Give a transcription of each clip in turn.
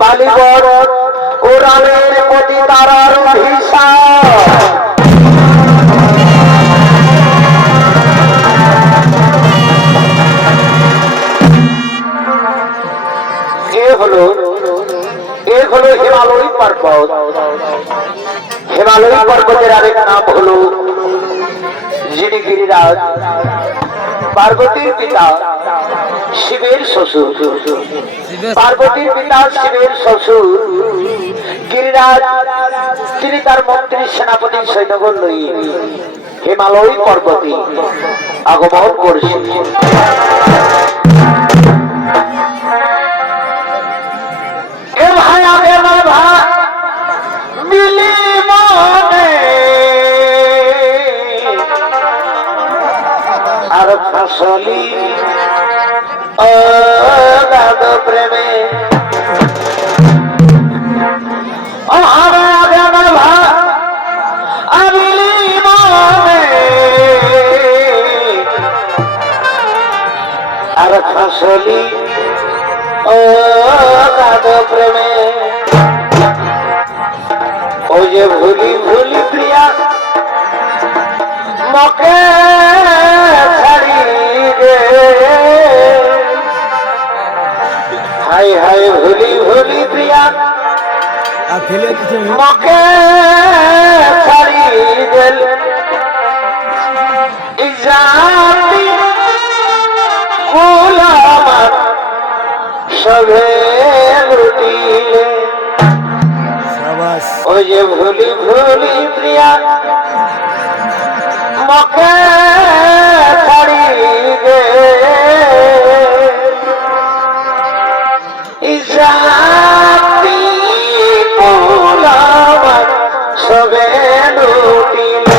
বালিবর ওরালের প্রতি তারার ভিসা এ হলো হিমালয় পর্বত। হিমালয় পর্বতের আরেক নাম হলো যিনি গিরিরাজ, পার্বতীর পিতা শিবের শ্বশুর। পার্বতীর পিতা শিবের শ্বশুর গিরিরাজ, তিনি তার মন্ত্রী সেনাপতি সৈন্যগণ লইয়ে হিমালয় পর্বতে আগমন করেছেন। আর ফসলি অগাধ প্রেমে আর ফসলি অগাধ প্রেমে ওই যে ভুলি ভুলি প্রিয়া মকে ছাড়ি রে, হাই হাই ভুলি ভুলি প্রিয়া মকে ছাড়ি গেল। জাতি গোলামার সবে লুটিলে, ওই যে ভুলি ভুলি প্রিয়া মকে ছাড়ি গে, জাতি গোলামার সবে লুটিলে।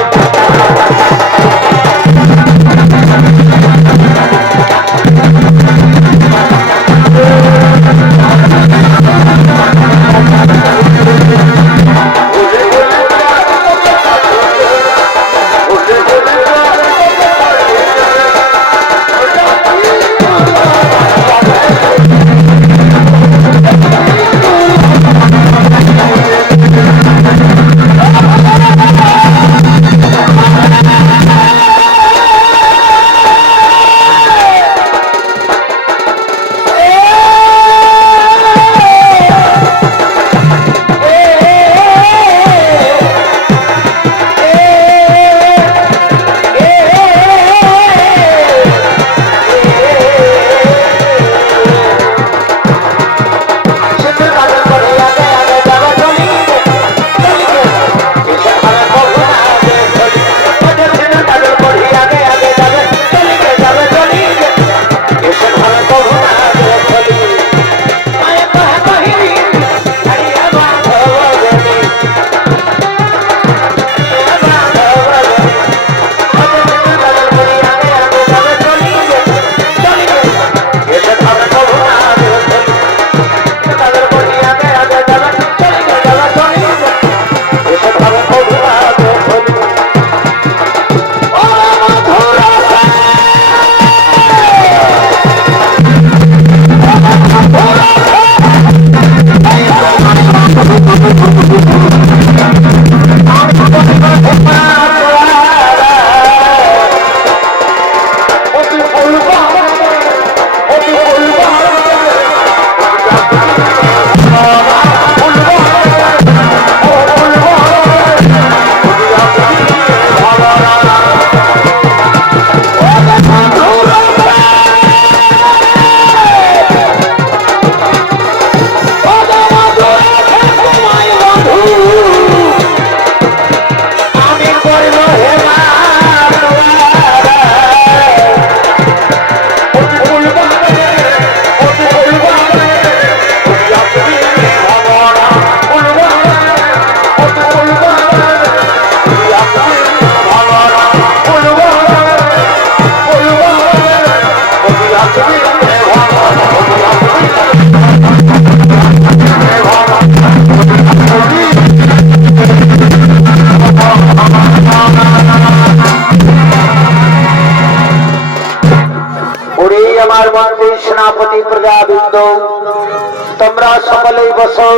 সকলেই বসো।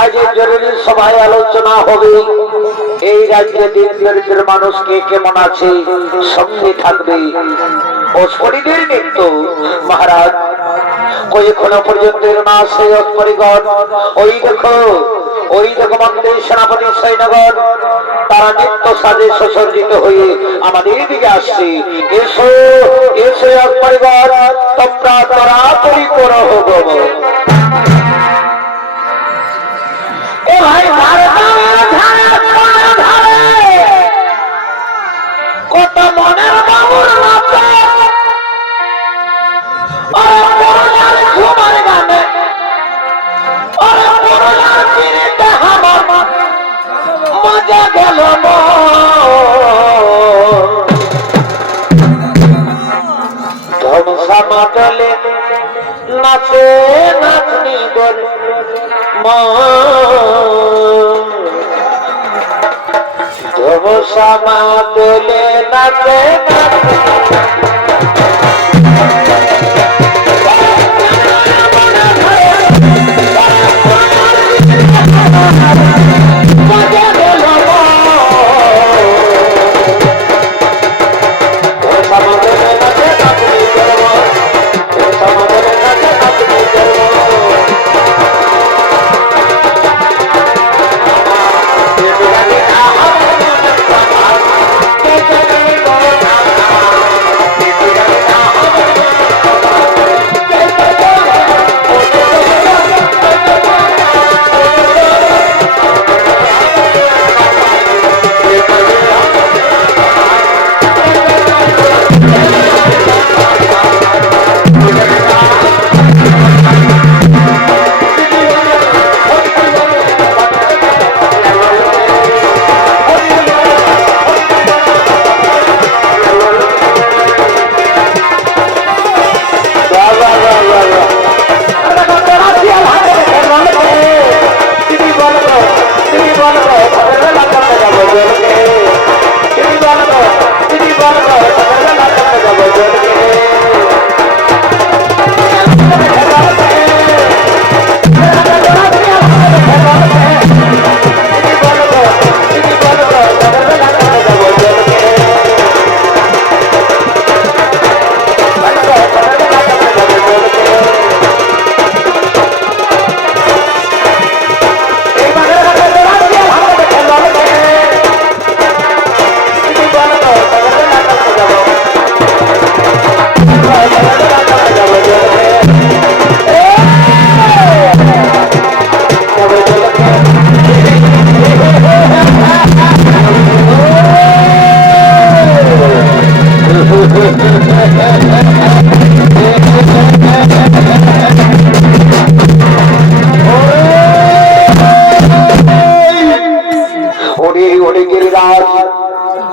আজ এই জরুরি সভায় আলোচনা হবে এই রাজ্যে দিন দরিদ্র মানুষ কে কেমন আছে, সঙ্গে থাকবে অস্পরিদের নৃত্য। মহারাজ কই এখনো পর্যন্ত না আসে অস্পরিগণ। ওই দেখো মন্ত্রী সেনাপতি সৈন্যগণ তারা নিত্য সাজে সুসজ্জিত হয়ে আমাদের দিকে আসছে। এসো এসো অস্পরিগণ, তোমরা তাড়াতাড়ি করো হবো। এ ভাই কত মনের বাবুর নাচে ঘুমার গানে মজা গেল ধমসা মাতলে নাচে নাচনি বল ধমসা মাতলে নাচে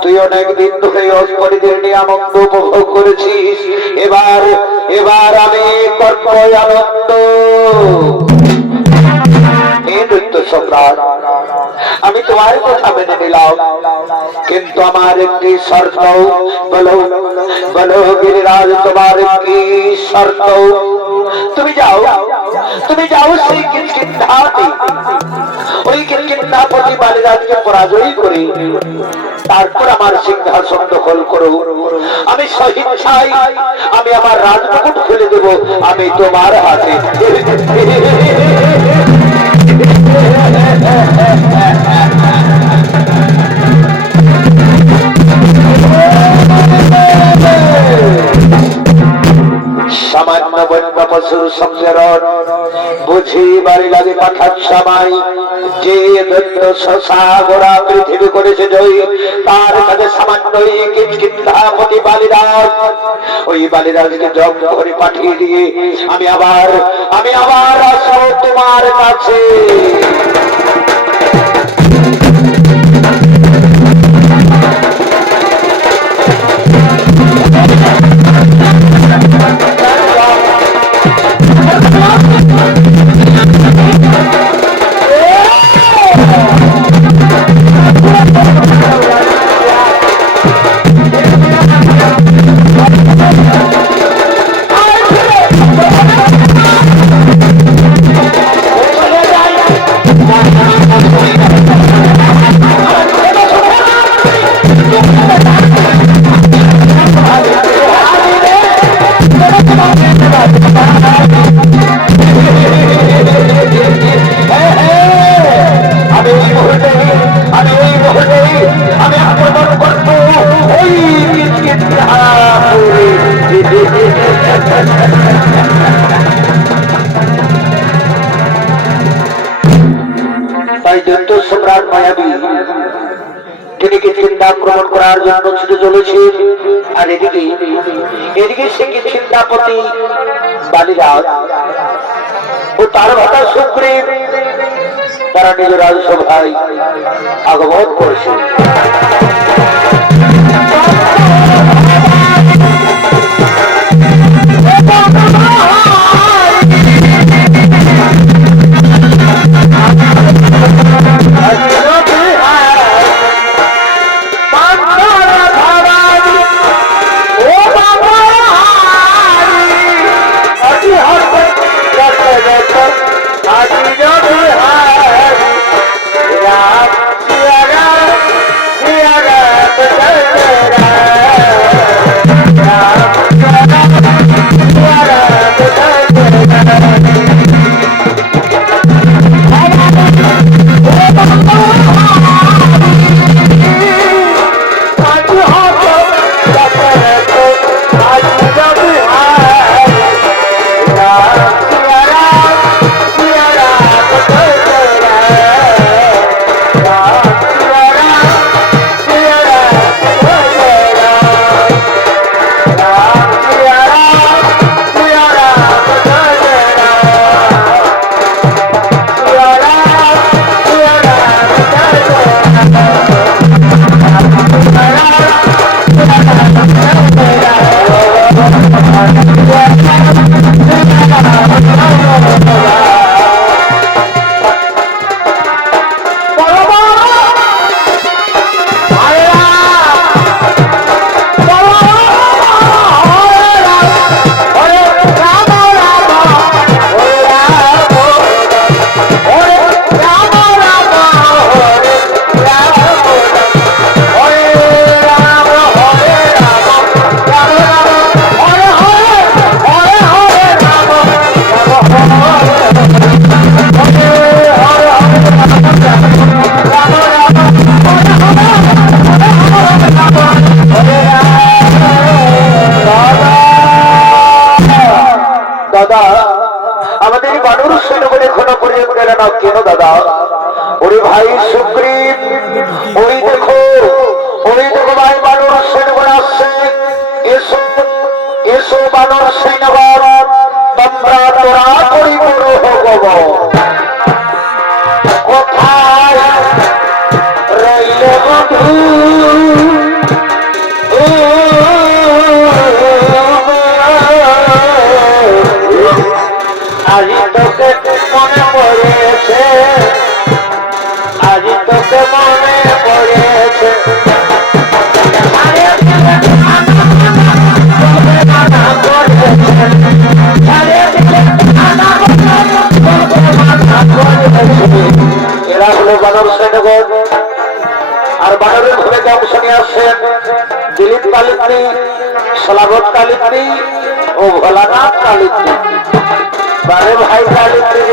তুই অনেকদিন ধরে অস্পরিদের নিয়ে আনন্দ উপভোগ করেছিস। এবার আমি করব আনন্দ। নৃত্য সম্রাট, আমি তোমার কথা মেনে নিলাম, কিন্তু আমার একটি শর্ত। বলো বলো গিরিরাজ, তোমার কি শর্ত? তুমি যাও সেই কিষ্কিন্ধাতে, ওই কিষ্কিন্ধাপতি বালিরাজকে পরাজয় করে তারপর আমার সিংহাসন দখল করো। আমি সহিচ্ছায় আমি আমার রাজমুকুট খুলে দেব আমি তোমার হাতে। সামান্য বন্য পশুর সম্মেলন বুঝি বাড়ি লাগে পাঠার সময় যে দৈত্য সাগরা পৃথিবী করেছে জয়ী, তার কাছে সামান্য কিষ্কিন্ধাপতি বালিরাজ, ওই বালিরাজকে জপ করে পাঠিয়ে দিয়ে আমি আবার আসবো তোমার কাছে। মায়াবী তিনি কি চিন্তা আক্রমণ করার জন্য ছুটে চলেছে। আর এদিকে সে কি চিন্তাপতি বালিরাজ ও তার ভাতা সুগ্রীব তারা নিজ রাজসভায় আগমন করেছে। কেন দাদা? ওরে ভাই সুগ্রীব, ওই দেখো ভাই বানর সৈন্যগণ আসছে। এসো এসো বানর সৈন্যগণ, তোমরা তোরা করি বড় হব। কোথায় রইলে বন্ধু আজি তোকে মনে পড়েছে, আজি তোকে মনে পড়েছে। এরা হলো বানর সৈন্যগণ। আর বানরের ঘুরে অংশ নিয়ে আসছেন দিলীপ কালিত্রী, সলাবত কালিত্রী ও ভোলানাথ কালিত্রী। বারে ভাই কালিত্রী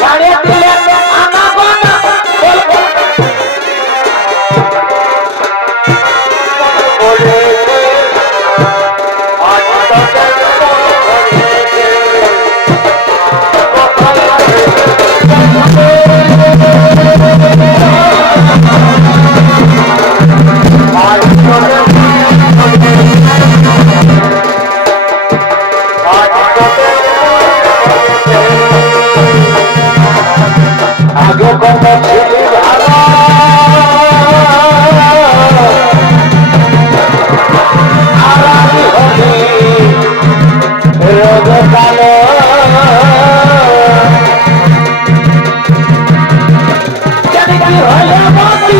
ছাড়িয়ে দিলেন আগে কত ছিলি ভালো, আর আমি হলি রোগ কালো। জানি কি হলে বাকি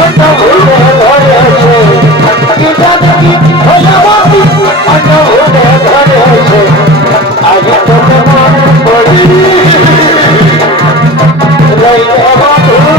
অন্য ভুলে ধরেছে, কি জানি কি হলে বাকি অন্য ভুলে ধরেছে। আজ তোকে মনে পড়ি রইলে বন্ধু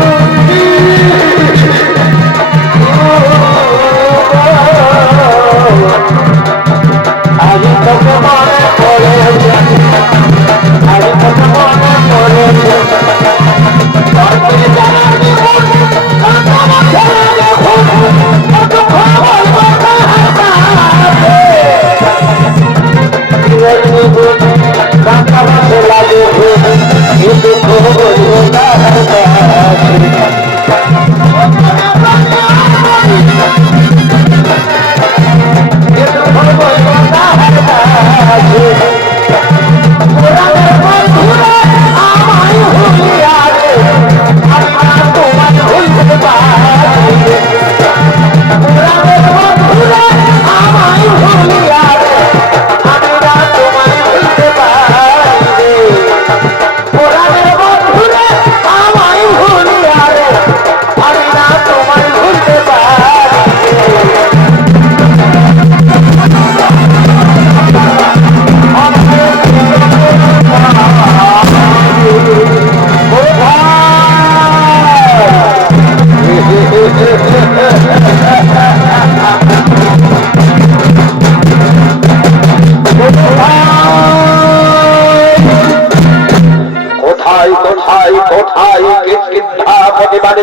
কোথায়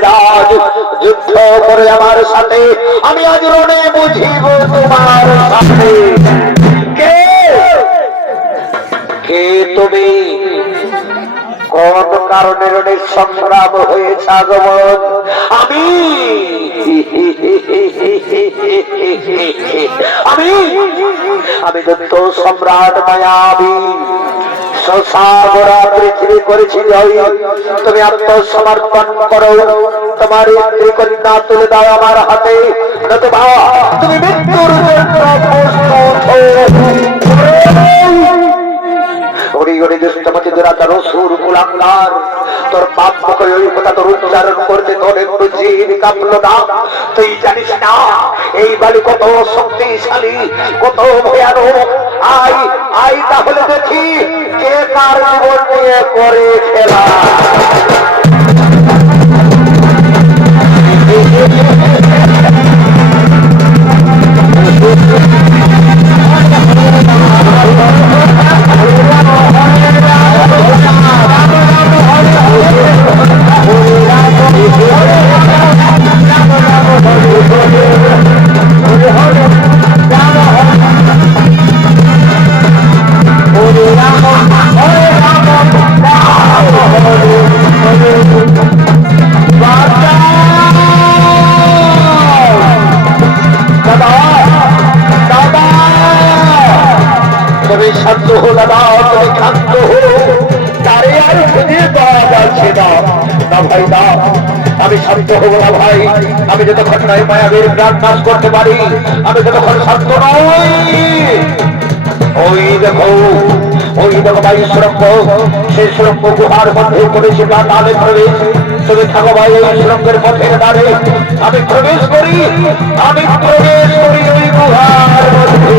রাজ যুদ্ধ করে আমার সাথে, আমি আজ রণে বুঝিব তোমার সাথে। কে কে তুমি? কোন কারণে রণের সংগ্রাম হয়েছে আগমন? আমি আমি আমি দত্ত সম্রাট মায়াবী সাগরা পৃথিবী করেছি জয়। তুমি আত্মসমর্পণ করো, তোমার কন্যা তুলে দাও আমার হাতে, নতুবা তুমি মৃত্যুর জন্য প্রস্তুত হও। তোর বাপ মুখে ওই কথা তোর উচ্চারণ করতে তোর একটু জিভ কাঁপলো না? তুই জানিস না এই বালি কত শক্তিশালী, কত ভয়ানক? আই আই তাহলে দেখি কে কার জীবন নিয়ে করে খেলা। তুমি শান্ত হো দাদা, তুমি শান্ত হো, তারে আর খুঁজে পাওয়া যাচ্ছে না। না ভাই না, আমি শান্ত হবো না ভাই। আমি যতক্ষণ নয় মায়াবীর প্রাণ নাশ করতে পারি, আমি ততক্ষণ শান্ত নই। ওই দেখো ভাই সুরঙ্গ, সেই সুরঙ্গ গুহার মধ্যে করেছি তাহলে প্রবেশ। তুমি থাকো ভাই এই সুরঙ্গের পথে দাঁড়ে, আমি প্রবেশ করি, আমি প্রবেশ করি ওই গুহার মধ্যে।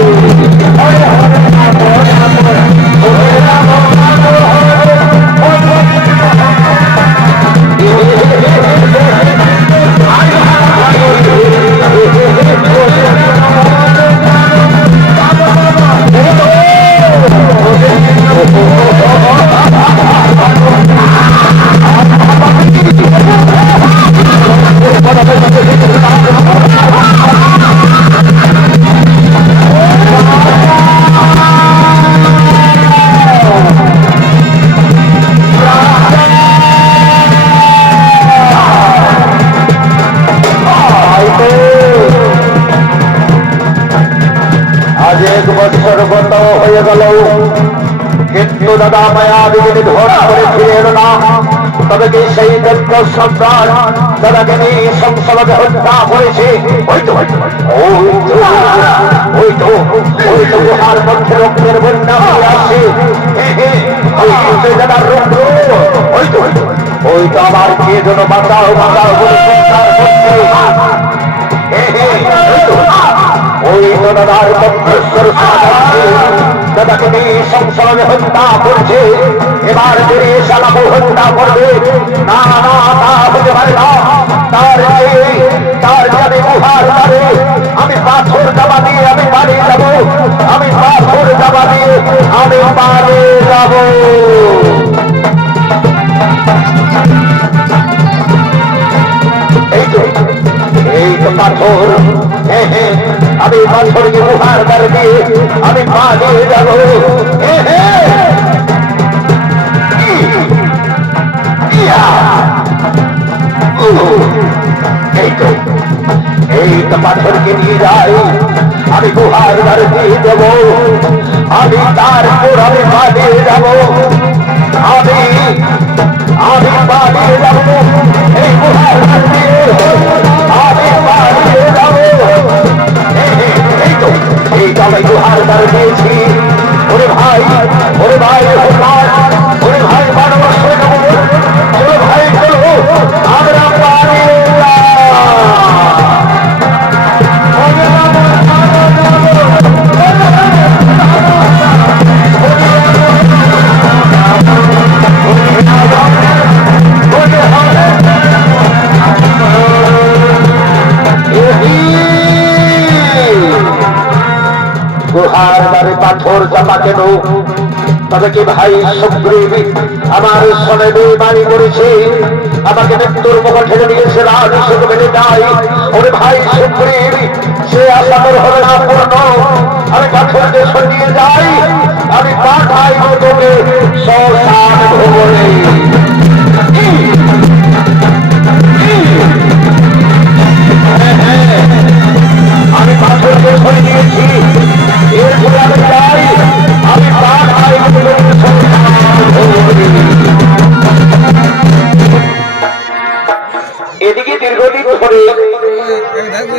আজ 1 বছর গত হয়ে গেল, কিন্তু দাদা মায়াবীকে ধর করে ফিরে এলো না। তবে কি সেই দত্ত সম্রাট দাদাকে নিয়ে সংসদে হত্যা করেছে? ওই তো গুহার মধ্যে রক্তের বন্যা হয়ে আসে। দাদার রক্ত ওই তো আবার কে যেন বাঁচাও বাঁচাও বলে চিৎকার করছে। ওই তো দাদার কণ্ঠস্বর দাদাকে নিয়ে সংসদে হত্যা করছে। এবার বেরিয়ে সালামু হত্যা করবে না, না তা হতে পারে না। তার আমি গুহার ধারে, আমি পাথর দাবা দিয়ে আমি পালিয়ে যাব, আমি পাথর দাবা দিয়ে আমি পালিয়ে যাব। এই তো পাথর, আমি পাথরকে গুহার ধারে দিয়ে আমি পালিয়ে যাব। এই তো পাথরকে নিয়ে যাই, আমি গুহার ধারে দিয়ে দেব, আমি তারপর আমি পালিয়ে যাব, আমি পালিয়ে যাব এই গুহার ধারে দিয়ে, আমি পালিয়ে যাব। এই তো আমি গুহার ধারে দিয়েছি। ওরে ভাই ওরে ভাই ওরে ভাই মানুষ ওরে ভাই চলো আমরা পালিয়ে ভাই সুগ্রীব আমার সনে বেঈমানি করেছে, আমাকে মৃত্যুর মুখে ঠেলে দিয়েছে, রাজ সুখ মেনে যায়। ওরে ভাই সুগ্রীব, সে আশা তোর হবে না পূর্ণ। আমি পাথরকে সরিয়ে যাই, আমি পাঠাই তোকে শ্মশান ভবনে। আমি পাথরকে সরিয়ে দিয়েছি, এরপরে আমি যাই, আমি পাঠাই তোকে শ্মশান ভবনে। এদিকে দীর্ঘদিন ধরে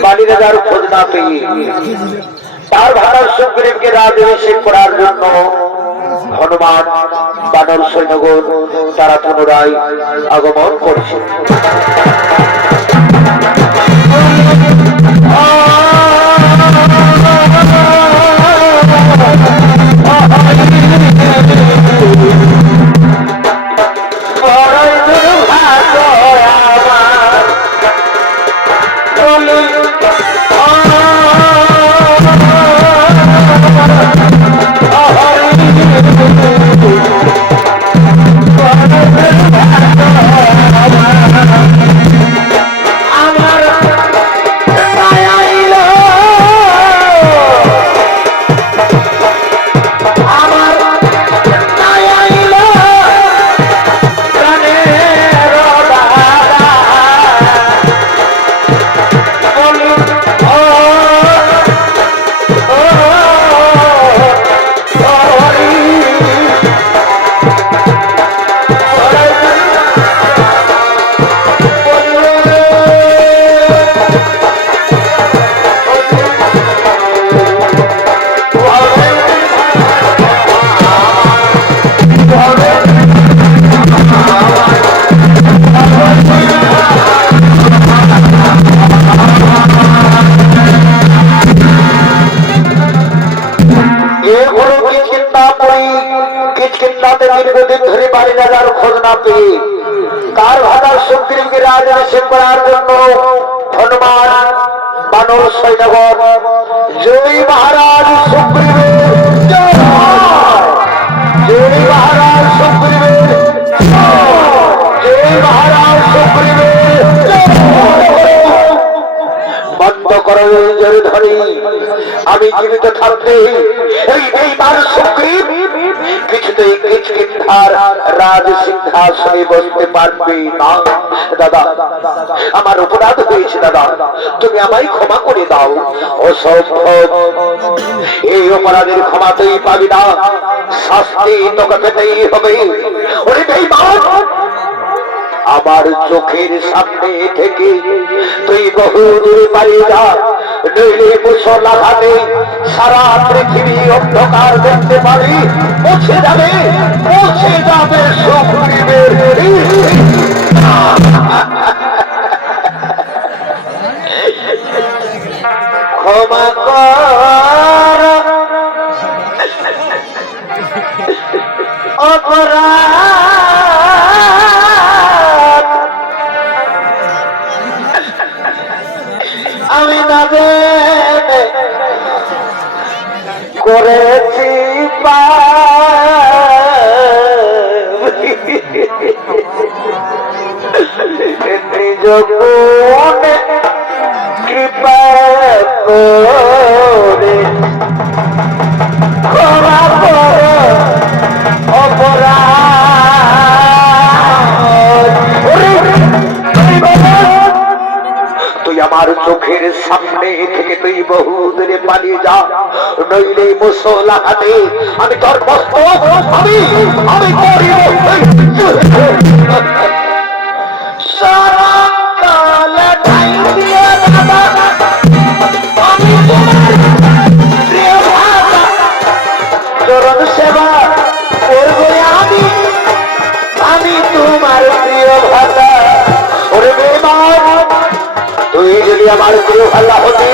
বালি রাজার খোঁজ না পেয়ে তার ভাড়া সুগ্রীবকে রাজাভিষেক করার জন্য হনুমান বানর সৈন্যগণ তারা পুনরায় আগমন করছে। তার ভাড়া সুগ্রীবকে রাজাভিষেক করার জন্য হনুমান বানর সৈন্যগণ জয় মহারাজ সুগ্রীবের জয় মহারাজ সুগ্রীবের জয় মহারাজ সুগ্রীবের বন্ধ করো জয় ধরি। আমি জীবিত থাকতে এই বেঈমান সুগ্রীব কিছুতেই কিষ্কিন্ধার রাজ সিংহাসনে বসতে পারবে না। দাদা আমার অপরাধ হয়েছে, দাদা তুমি আমায় ক্ষমা করে দাও। অসম্ভব, এই অপরাধের ক্ষমা তুই পাবি না, শাস্তি তোকে পেতেই হবে। ওরে বেঈমান, আমার চোখের সামনে থেকে তুই বহু দূরে পালিয়ে যা, নইলে মুসলা ঘাটে সারা পৃথিবী অন্ধকার দেখতে পাবি। মুছে যাবে সুগ্রীবের। ক্ষমা কর অপরাধ, আমি তাদের করেছি নিজ গুণে কৃপা করে ক্ষমা কর অপরাধ। তুই আমার চোখের সামনে থেকে তুই বহু দূরে পালিয়ে যা, নইলে মুসলা হাতে আমি তোর বস্ত্র আমি চরণ সেবা করবো আমি তোমার প্রিয় ভাতা। ওরে বেঈমান, তুই যদি আমার প্রিয় ভাতা হতি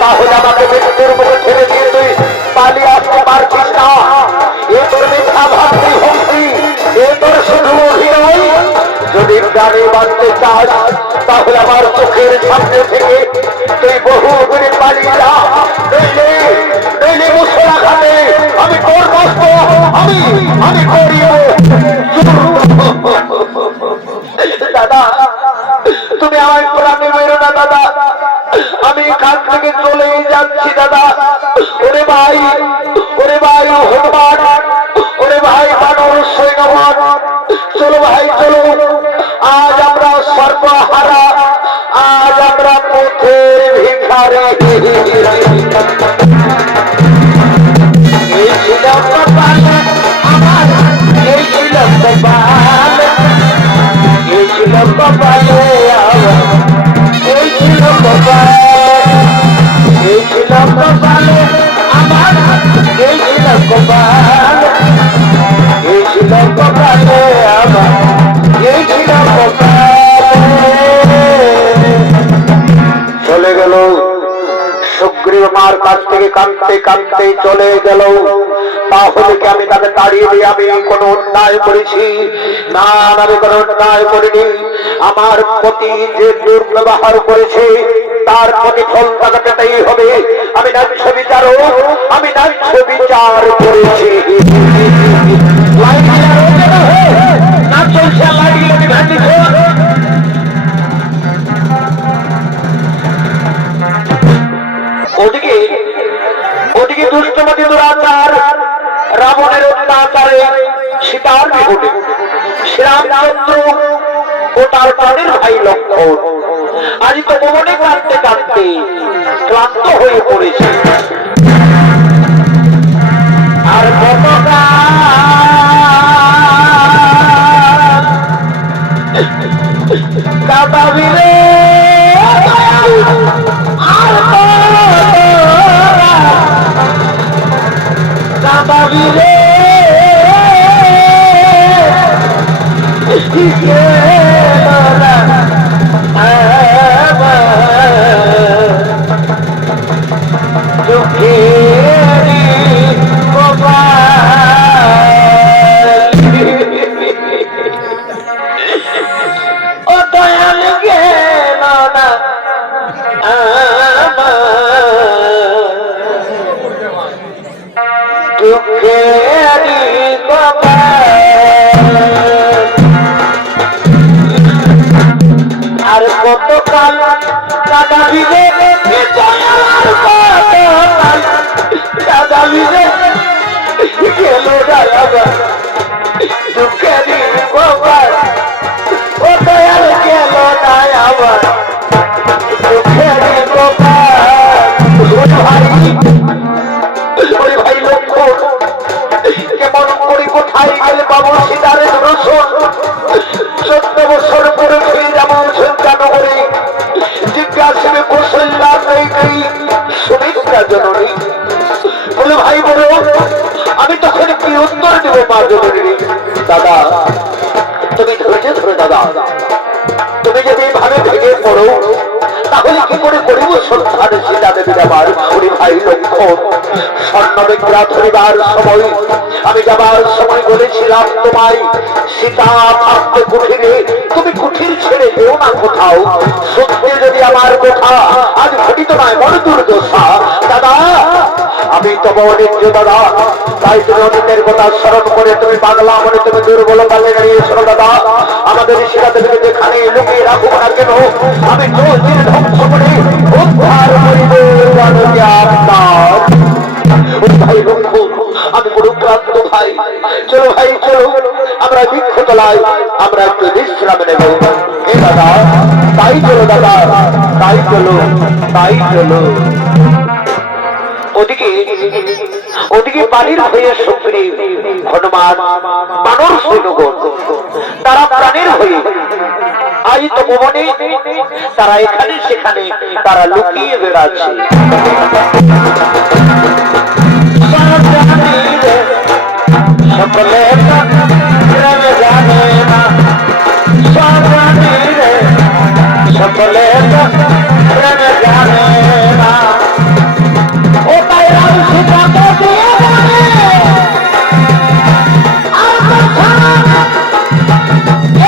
তাহলে আমাকে মৃত্যুর মুখে ঠেলে দিয়ে তুই পালিয়ে আসতে পারছিস না। এ তোর মিথ্যা ভাতৃ ভক্তি, এ তোর শুধু অভিনয়। যদি প্রাণে বাঁচতে চাস তাহলে আমার চোখের সামনে থেকে তুই বহু করে পালিয়ে যা, নইলে নইলে মুসলাঘাতে আমি তোর কষ্ট আমি আমি করিব। দাদা তুমি আমার প্রাণে মেরো না দাদা, আমি এখান থেকে চলে যাচ্ছি দাদা। ওরে ভাই হনুমান, ওরে ভাই বানর সৈন্যগণ, চলো ভাই চলো, আজ আমরা সর্বহারা, আজ আমরা পথের ভিখারি। এই ছিল কপাল আমার, এই ছিল কপাল, এই ছিল কপালে আমার, এই ছিল কপাল, এই ছিল কপালে আমার, এই ছিল কপাল, এই ছিল কপালে আমার, এই ছিল কপাল। চলে গেল সুগ্রীব মার কাছ থেকে কাঁদতে কাঁদতে চলে গেল। তাহলে কি আমি তাকে তাড়িয়ে দিয়ে আমি কোন অন্যায় করেছি? না, আমি কোন অন্যায় করিনি। আমার প্রতি যে দুর্ব্যবহার করেছে তার প্রতিফল তাকে পেতেই হবে। আমি ন্যায্য বিচারক, আমি ন্যায্য বিচার করেছি। ওদিকে ওদিকে দুষ্টমতি দুরাচার রাবণের অত্যাচারে সীতার বিহুটে শ্রীরামচন্দ্র ও তার তাদের ভাই লক্ষ্মণ আজ তো ভবনে কাঁদতে কাঁদতে ক্লান্ত হয়ে পড়েছে। আর কতটা কাঁদাবি রে, আর কাঁদাবি রে, আর কতকাল কাঁদাবি রে, কাঁদাবি রে, গেল দুঃখেরই কপাল, ও দয়াল গেল না আবার দুঃখেরই কপাল। ভাই লক্ষ্মণ কেমন করি কোথায় গেলে বাবু সীতারের রসুন 14 বছর পরে ফিরে যেমন চিন্তা করে জিজ্ঞাসা কৌশল্যা নেই সুমিত্রা জননী বলে ভাই বলো আমি তখন কি উত্তর দেবো মা জননী? দাদা তুমি ধৈর্য ধরে দাদা, তুমি যদি ভাবে ভেঙে পড়ো তাহলে কি করে করিব সন্তান সীতা দেবীর আমার? ওরে ভাই লক্ষ্মণ স্বর্ণবিদ্যা ধরিবার সময় আমি যাবার সময় বলেছিলাম তোমায় সীতা থাকতে কুঠিরে, তুমি কুঠির ছেড়ে যেও না কোথাও। সত্যি যদি আমার কথা আজ ঘটিত নয় বড় দুর্দশা দাদা, আমি তব অনিজ্য দাদা। তাই তুমি অনিতের কথা স্মরণ করে তুমি বাংলা মনে তুমি দুর্বল কালে দাঁড়িয়েছ দাদা। আমাদের সীতা দেবীকে যেখানে লুকিয়ে রাখুক না কেন আমি ধ্বংস করে উদ্ধার করিব আপনার। ভাই লক্ষ্মণ আমি বড় ক্লান্ত ভাই, চলো ভাই চলো আমরা বৃক্ষতলায় আমরা একটু বিশ্রাম নেব। এ দাদা তাই চলো দাদা, তাই চলো তাই চলো। ওদিকে ওদিকে বাড়ির হয়ে সুগ্রীব হনুমান বানর সৈন্যগণ তারা প্রাণের হয়ে আজ তো ভবনে তারা এখানে সেখানে তারা লুকিয়ে বেড়াচ্ছে। সকলে জানে না, সকলে জানে না, ও তাই রাম সীতাকে দিয়ে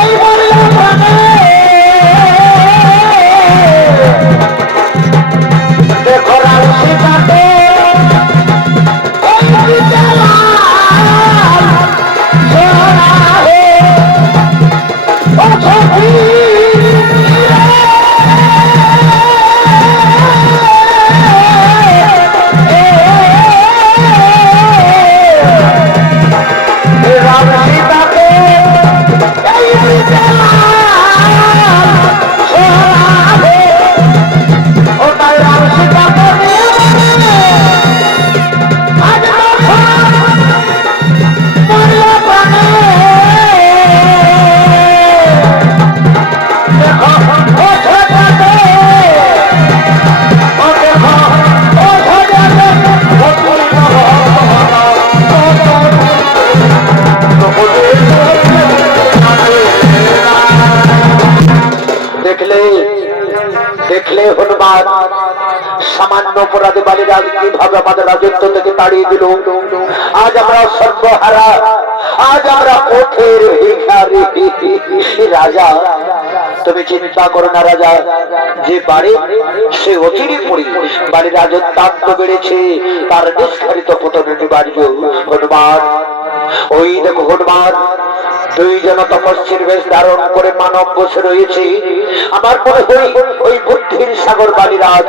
এই বললে দেখলে হনুমান সামান্য অপরাধে বালিরাজ কিভাবে আমাদের রাজত্ব থেকে তাড়িয়ে দিল। আজ আমরা সর্বহারা, আজ আমরা পথের ভিখারি। রাজা তুমি চিন্তা করো না রাজা, যে বাড়ি সে অচিরে পড়ি বাড়ির রাজত্ব বেড়েছে, তার নিষ্কারিত প্রতিনিধি বাড়ি হনুমান। ওই দেখো হনুমান তুই যেন তপস্বীর বেশ ধারণ করে মানব বসে রয়েছে। আমার মনে হয় ওই বুদ্ধির সাগর বালিরাজ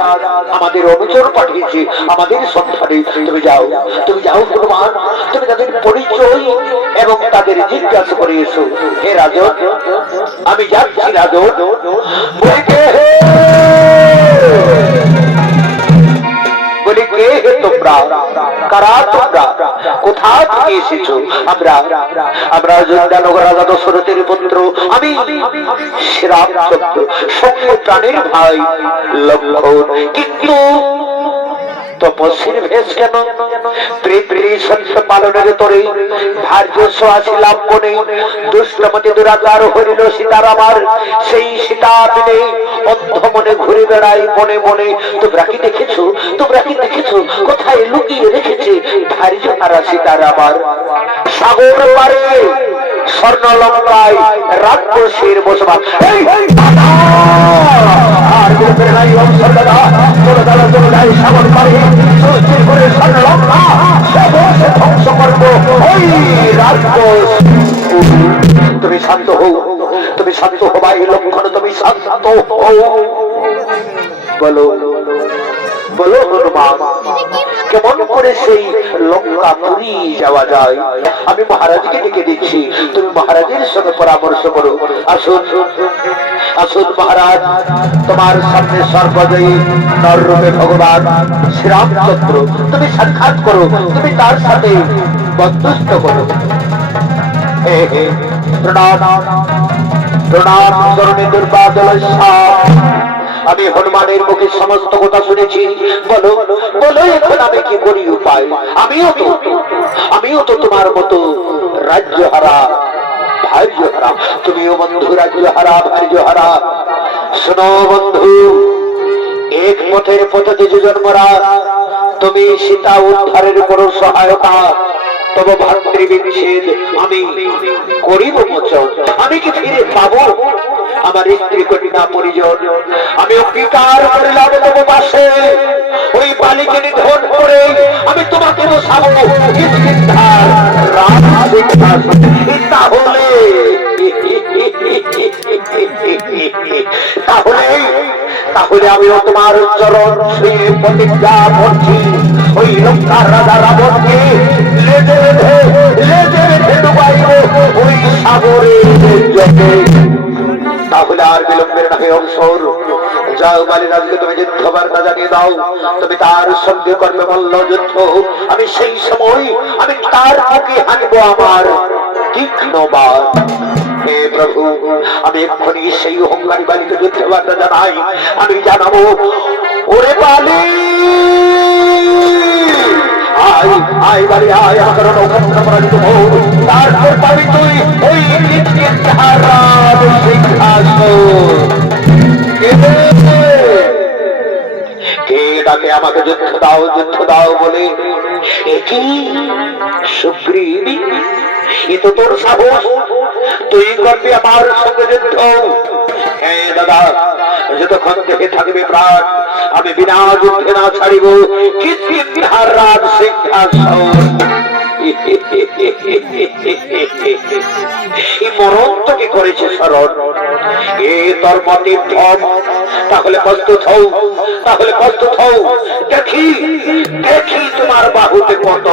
আমাদের অনুচর পাঠিয়েছে আমাদের সন্ধানে। তুমি যাও, তুমি যাও হনুমান, তুমি তাদের পরিচয় এবং তাদের জিজ্ঞাসা করে এসো। হে রাজন, আমি যাচ্ছি রাজন। বলে কে হে তোমরা, কারা তোমরা, কোথা থেকে এসেছো? আমরা অযোধ্যানগর রাজা দশরথের পুত্র, আমি শ্রীরামচন্দ্র, সঙ্গে প্রাণের ভাই লক্ষ্মণ। কিন্তু তপস্বীর ভেষ কেন? সত্য পালনের তরে ভার্য আসিলাম বনে, দুষ্টমতি দুরাচার হরিল সীতার আমার, সেই সীতা বিনে অন্ধ মনে ঘুরে বেড়াই বনে বনে। তোমরা কি দেখেছো, তোমরা কি দেখেছো কোথায় লুকিয়ে রেখেছে ভার্য হারা সীতার আমার? সাগর পারে স্বর্ণলঙ্কায় রাক্ষসের বসবাস। আর নাই অবসর দাদা, চলে দাদা চলে যাই সাগর পারে করে স্বর্ণলঙ্কা ধ্বংস করবো ওই রাক্ষস। তুমি শান্ত হও, তুমি শান্ত হো ভাই লক্ষণ, তুমি শান্ত হও। বলো বলো হনুমান, কেমন করে সেই লঙ্কা পুরি যাওয়া যায়? আমি মহারাজকে ডেকে দিচ্ছি, তুমি মহারাজের সঙ্গে পরামর্শ করো। আসুন আসুন মহারাজ, তোমার সামনে সর্বজয়ী নররূপে ভগবান শ্রীরামচন্দ্র, তুমি সাক্ষাৎ করো, তুমি তার সাথে বন্ধুত্ব করো। হে হে প্রণাম প্রণাম চরণে দুর্বাদল। আমি হনুমানের মুখে সমস্ত কথা শুনেছি। বলো বলো এখন আমি কি করি উপায়? আমিও তো তোমার মতো রাজ্য হারা ভার্য হারা, তুমিও বন্ধু রাজ্য হারা ভার্য হারা। শোনো বন্ধু, এক পথের পথে দুজন মরা, তুমি সীতা উদ্ধারের করো সহায়তা, তব ভাতৃবিচ্ছেদ আমি করিব মোচন। আমি কি ফিরে পাবো আমার স্ত্রী কন্যা পরিজন? আমি অঙ্গীকার করিলাম তব পাশে ওই বালিকে নিধন করে আমি তোমাকে বসাবো তাহলে তাহলে আমিও তোমার চরণ ছুঁয়ে প্রতিজ্ঞা করছি, ওই লঙ্কার রাজা রাবণকে লেজে রেখে ডুবাইব ওই সাগরের জলে। তাহলে আর বিলম্বের নামে অবসর। যাও বালিরাজকে তুমি যুদ্ধ বার্তা জানিয়ে দাও, তুমি তার সঙ্গে করবে মল্ল যুদ্ধ। আমি সেই সময় আমি তার মুখে হানবো আমার তীক্ষ্ণ বাণ। হে প্রভু, আমি এক্ষুনি সেই অহংকারী বালিকে যুদ্ধ বার্তা জানাই। আমি জানাবো, ওরে বালি আয় আয় বালি আয়, আমার নৌকা পরাজিত হোক, তারপর পাবি তুই ওই কে ডাকে আমাকে যুদ্ধ দাও বলে? একই সুগ্রীব, এ তো তোর সাহস, তুই করবি আমার সঙ্গে যুদ্ধ? হ্যাঁ দাদা, যতক্ষণ দেখে থাকবে প্রাণ আমি বিনা যুদ্ধে না ছাড়িব কিষ্কিন্ধার রাজ সিংহাসন। মরণ তোকে করেছে স্মরণ, এ তোর মতের ধন। তাহলে প্রস্তুত হও, তাহলে প্রস্তুত হও, দেখি দেখি তোমার বাহুতে কত।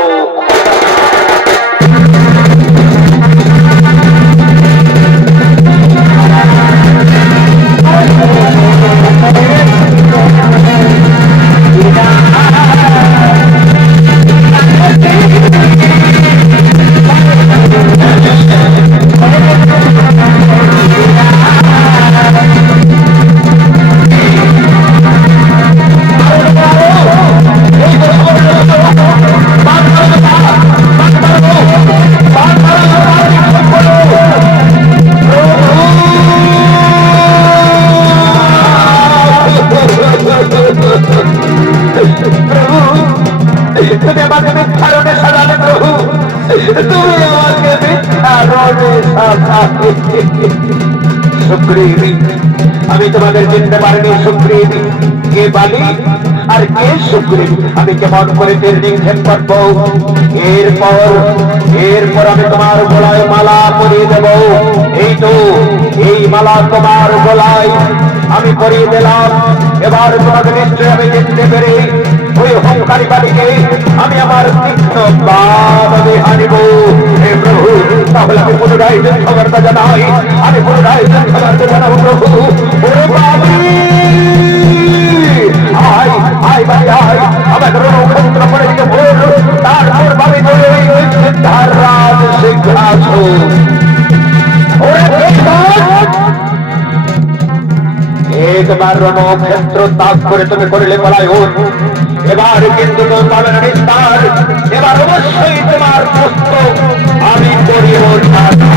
সুগ্রীব, আমি তোমাদের চিনতে পারিনি সুগ্রীব কে বালি আর কে সুগ্রীব আমি কেমন করে নিক্ষেপ করবো। এরপর আমি তোমার গলায় মালা পরিয়ে দেব। এই তো এই মালা তোমার গলায় আমি পরিয়ে দিলাম। এবার তোমাকে নিশ্চয় আমি চিনতে পেরে ওই হংকারী বালিকে আমি আমার তীক্ষ্ণ বাদ আমি আনিব। হে প্রভু, তাহলে আমি পুনরায় খবরটা জানাই, আমি পুনরায় খবরটা জানাবো প্রভু। ওরে বাবি আয় আয় ভাই আয়, আমাদের নক্ষত্র পড়ে দিকে বল, তারপর ভাবি বলে সিদ্ধার রাজ সিংহাসন। একবার রণক্ষেত্র ত্যাগ করে তুমি করলে পলায়ন, এবার কিন্তু তোমার নিস্তার, এবার অবশ্যই তোমার পুস্তক আমি করিব টাকা।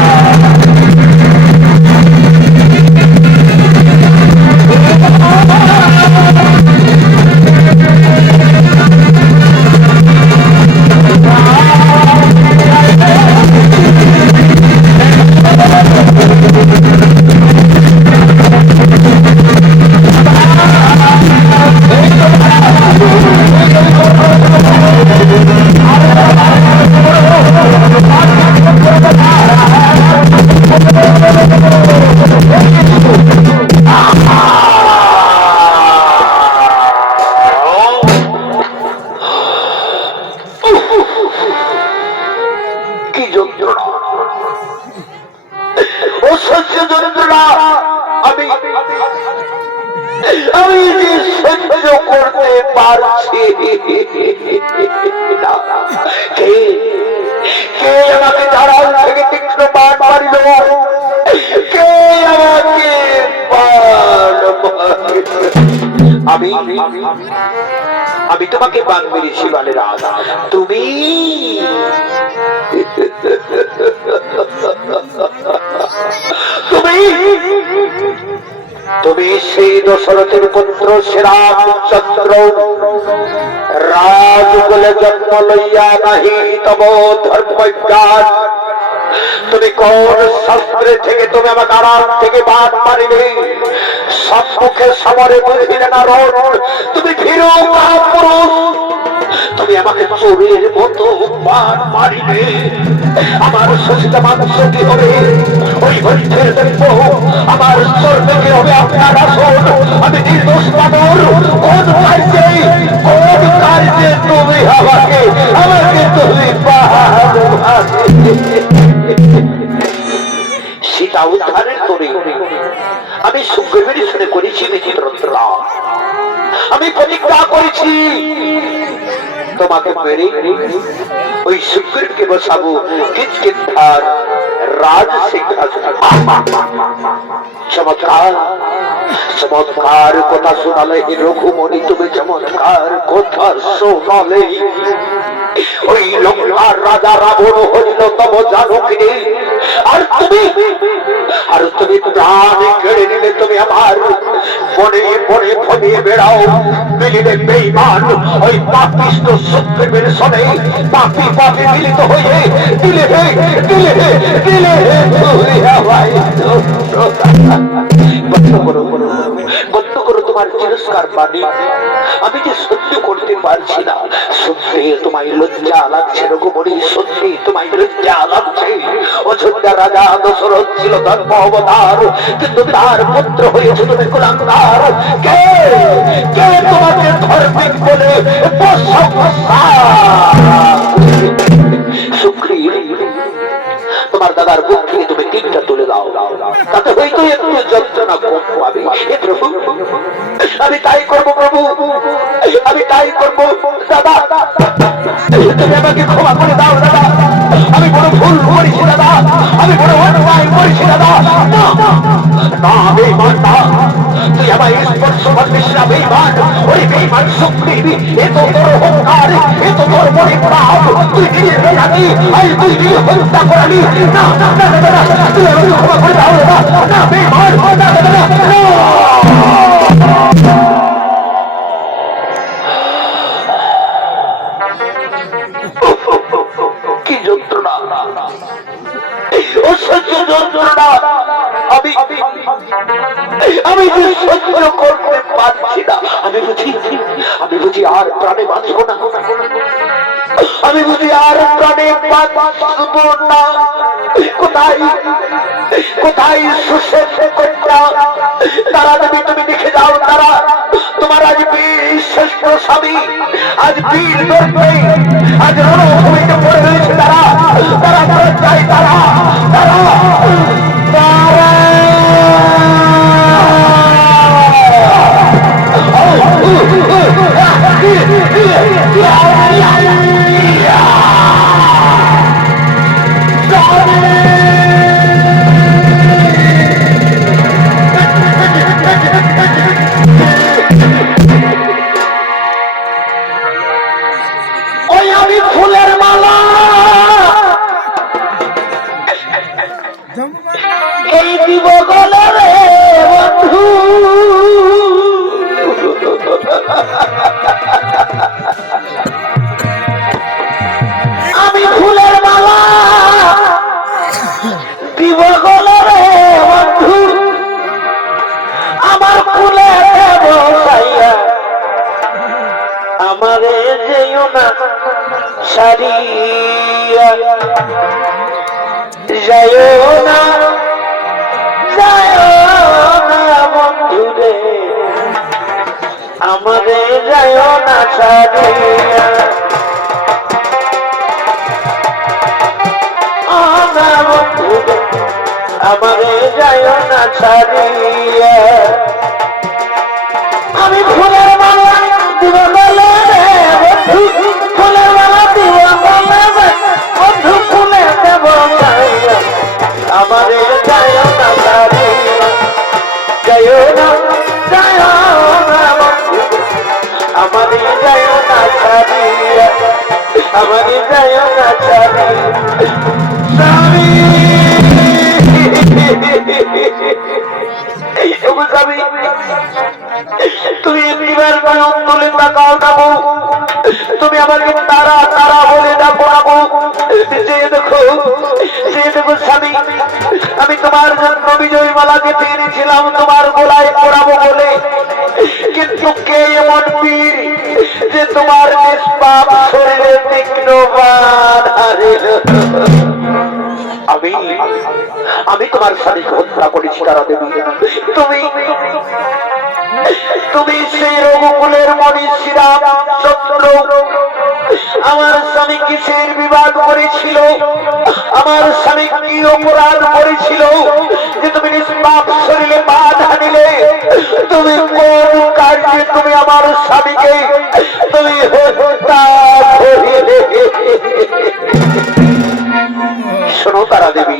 আমি যে সহ্য করতে পারছি কে আমাকে ধারাল থেকে তীক্ষ্ণ বাণ মারিল, কে আমাকে আমি তোমাকে বাণ মেরেছি বলে রাজা তুমি। তুমি সেই দশরথের পুত্র শ্রীরামচন্দ্র, রাজকুলে জন্ম লইয়া নাহি তব ধর্মজ্ঞান। তুমি কোন শাস্ত্রে থেকে তুমি আমাকে আড়াল থেকে বাণ মারিলে, সম্মুখে সমরে বুঝিলে না রণ, তুমি ভীরু মহাপুরুষ, তুমি আমাকে চোরের মতো বাণ মারিলে আমার শোষিত মাংস কি হবে, ওই বৃদ্ধের দেখব আমার চর্মে কি হবে আপনার আসন। আমি নির্দোষ বানর, কোন কার্যে তুমি আমাকে তুমি সীতা উদ্ধারের তোরে আমি সুগ্রীবের শুনে করেছি বিচিত্রতা, আমি প্রতিজ্ঞা করেছি তোমাকে মেরে ওই সুগ্রীবকে বসাবো কিষ্কিন্ধার রাজ সিংহাসন। চমৎকার চমৎকার কথা শোনালে রঘুমণি, তুমি চমৎকার কথা শোনালে। ওই লঙ্কার রাজা রাবণ হইল তব জানকী, আর তুমি প্রাণ কেড়ে নিলে। তুমি আমার বনে বনে ভনিয়ে বেড়াও, মিলিলে বেঈমান ওই পাপিষ্ঠ সুগ্রীবের সনে, পাপি পাপি মিলিত হয়ে দিলে বন্ধ করো তোমার তিরস্কার বাণী। আমি যে সহ্য করতে পারছি না, সত্যি তোমায় লজ্জা লাগছে রঘুমণি, সত্যি তোমায় লজ্জা লাগছে। অযোধ্যা রাজা দশরথ ছিল ধর্ম অবতার, কিন্তু তার পুত্র হয়েছে তুমি কুলাঙ্গার। কে তোমাকে ধর্মিক বলে সুগ্রীব, তোমার দাদার বুক থেকে তুমি তিনটা তুলে দাও, তাতে হয়তো একটু যন্ত্রণা কম পাবে। প্রভু আমি তাই করবো, প্রভু আমি তাই করবো। দাদা তুমি আমাকে ক্ষমা করে দাও দাদা, আমি বড় ভুল করেছি দাদা, আমি বড় অন্যায় করেছি দাদা। না বেঈমান না, তুই আমায় স্পর্শ করবিস না বেঈমান। ওই বেঈমান সুগ্রীব, এ তো তোর অহংকার, এ তো তোর মনে প্রাপ। তুই গিয়ে রাখি, তুই গিয়ে হত্যা করালি। না তুই আমাকে ক্ষমা করে দাও দাদা, না বেঈমান না দাদা। কি যন্ত্রণা, অসহ্য যন্ত্রণা। আমি যে সহ্য করতে পারছি না। আমি বুঝি আর প্রাণে বাঁচব না, আমি বুঝি আর প্রাণে বাঁচব না। কোথায় কোথায় সুশেষ তারা দেবী, তুমি দেখে যাও, তারা তোমার আজ বীর শ্রেষ্ঠ স্বামী, আজ বীর দর্পে, আজ রণভূমিতে পড়ে রয়েছে। তারা তারা চাই, তারা তারা এই দিব গলে রে বন্ধু, আমি ফুলের মালা দিব গলে রে বন্ধু, আমার ফুলে বসাইয়া আমারে যেও না সারিয়া, যাইও না বন্ধু রে, আমারে যাইও না ছাড়িয়া, বন্ধু রে, আমারে যাইও না ছাড়িয়া। আমি ফুলের মালা দিব গলে রে বন্ধু, ফুলের মালা দিব গলে রে বন্ধু, ফুলে দেব আমারে যাইও না ছাড়িয়া, যাইও না বন্ধু, আমারে যাইও না ছাড়িয়া, আমারে যাইও না ছাড়িয়া। স্বামী তুমি একবার তুলে তাকাও যাবো, তুমি আমাকে তারা তারা বলে ডাকো ডাকো, যে দেখো স্বামী, আমি তোমার জন্য বিজয় মালা গেঁথে এনেছিলাম তোমার গলায় পরাবো বলে, কিন্তু কে এমন বীর যে তোমার নিষ্পাপ শরীরে তীক্ষ্ণ বাণ হারিল। আমি তোমার স্বামীকে হত্যা করেছি তারা দেবী। তুমি সেই রঘুকুলের মণি শ্রীরাম চন্দ্র আমার স্বামী কিসের বিবাদ করেছিল, আমার স্বামী কি অপরাধ করেছিল যে তুমি নিষ্পাপ শরীরে বাদ আনিলে? তুমি কোন কার্যে তুমি আমার স্বামীকে তুমি হত্যা করিলে? শোনো তারা দেবী,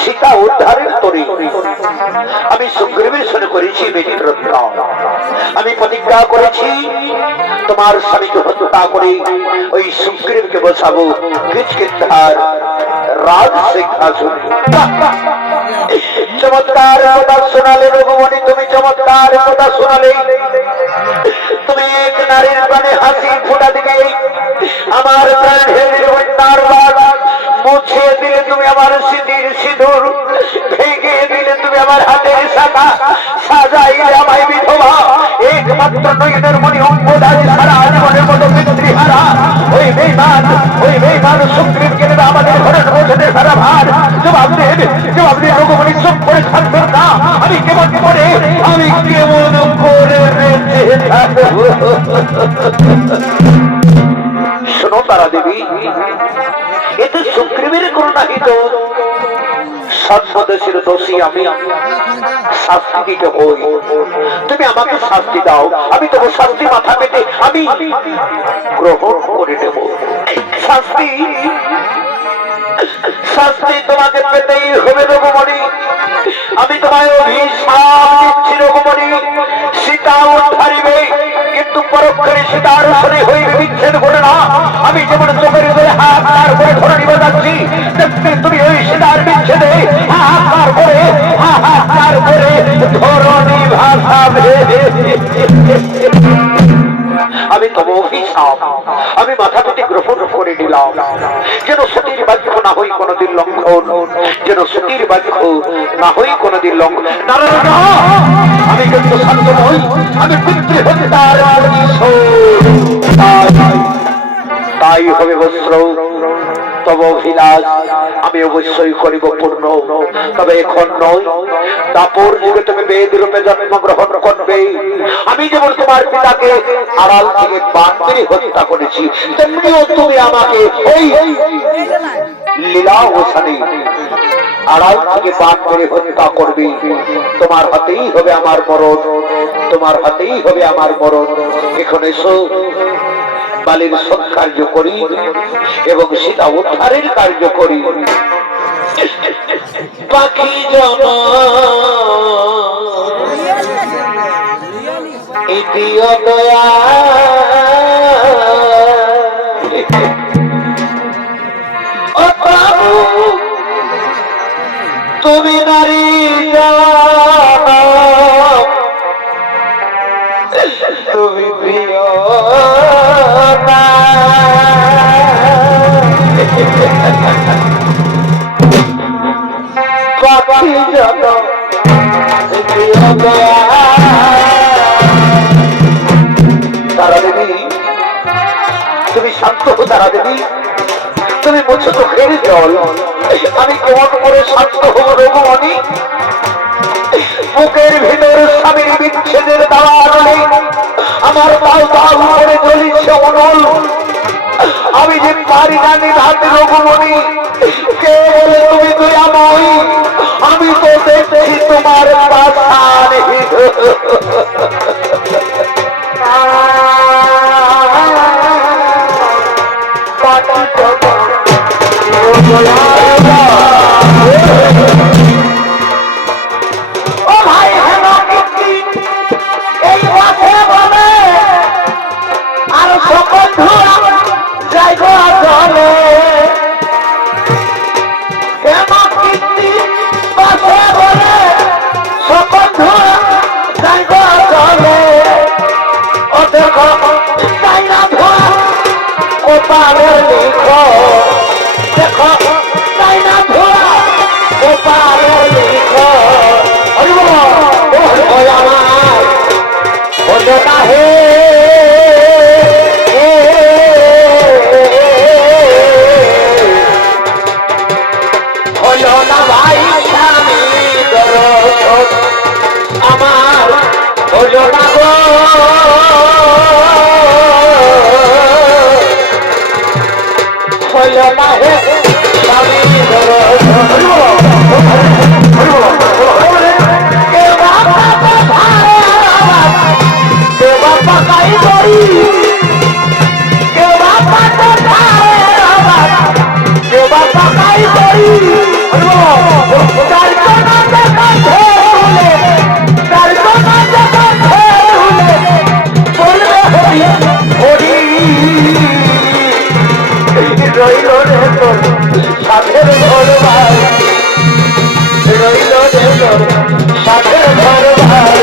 সীতা উদ্ধারের তরে আমি সুগ্রীবের সঙ্গে করেছি বেটি রত্ন, আমি প্রতিজ্ঞা করেছি তোমার স্বামীকে হত্যা করে ওই সুগ্রীবকে বসাবো কিষ্কিন্ধার রাজ সিংহাসনে। চমৎকার কথা শোনালে রঘুমণি, তুমি চমৎকার কথা শোনালে। তুমি এক নারীর প্রাণে হাসি ফোটা দিকে আমার প্রাণের বন্যার বাগ মুছে দিলে, তুমি আমার স্মৃতির সিঁদুর ভেঙে দিলে, তুমি আমার হাতের শাখা সাজাইলে আমায় বিধবা। একমাত্র নয়নের মণি অঙ্গদার সারা জীবনের মতো পিতৃহারা ওই বেঈমান সুগ্রীবকে দেবে আমাদের ঘরের মধ্যে সারা ভার। জবাব দিয়ে রঘুমণি চুপ করে থাকবেন না। আমি কেমন করে বেঁচে থাকবো? শোনো তারা দেবী, এতে সুগ্রীবের করুণা হিত সর্বদেশের দোষী আমি, শাস্তি দিতে হই। তুমি আমাকে শাস্তি দাও, আমি তোমার শাস্তি মাথা পেতে আমি গ্রহণ করে নেব। শাস্তি তোমাকে পেতেই হবে রঘুমণি। আমি তোমায় অভিশাপ দিচ্ছি রঘুমণি, সীতা উদ্ধারিবে, কিন্তু পরক্ষণে সীতার শরী হইবে বিচ্ছেদ ঘটে না। আমি যেমন চোখের ধরে হাত তার করে ধরে নিবে যাচ্ছি, তুমি ওই সীতার বিচ্ছেদে হাহাকার করে ধরণী ভাষাবে আমি তব অভিশাপ আমি মাথা পেতে গ্রহণ করে নিলাম। যেন সতীর বাক্য না হই কোনদিন লঙ্ঘন, যেন সতীর বাক্য না হই কোনদিন লঙ্ঘন। নারায়ণ, আমি কিন্তু শান্ত নই, আমি পিতৃহত্যার তাই হবে বস্ত্র তব অভিলাষ আমি অবশ্যই করিব পূর্ণ। তবে এখন নয়, তারপর যুগে তুমি বেদ রূপে জন্মগ্রহণ করবে। আমি যেমন তোমার পিতাকে আড়াল থেকে বান মেরে হত্যা করেছি, তেমনিও তুমি আমাকে এই লীলা অবসানে আড়াল থেকে বান মেরে হত্যা করবে। তোমার হাতেই হবে আমার মরণ, তোমার হাতেই হবে আমার মরণ। এখন এসো বালির সৎকার্য করি এবং সীতা উদ্ধারের কার্য করি। পাখি জমা ইতিয় দয়া ও প্রভু তুমি নারী তুমি প্রিয় পাখি যত তারা দেবী তুমি শান্ত হো, তারা দেবী তুমি মুছো চোখের জল। আমি কেমন করে শান্ত হব রঘুমণি? বুকের ভিতর স্বামীর বিচ্ছেদের দাওয়ার নেই, আমার তাও তাও করে জ্বলিছে অনল। আমি যে পারি না নিধাতে রঘুমণি, কে বলে তুমি দয়াময়ী? আমি তো দেখছি তোমার পাশানে ও ভাই হেমকীর্তি এই পথে বলে আর সকল যাই গো চলে। হেমকীর্তি পথে বলে সকল যাই গো চলে। ও দেখো যাই না ধোয়া কোপালের লিখো, দেখো যাই না ধোয়া কোপালের লিখো। আমার হলো না হে হলো না ভাই স্বামী দরদ আমার হলো না গো হলো না হে স্বামী দরদ। সাথের ঘর ভাই রইল সাথের ঘর ভাই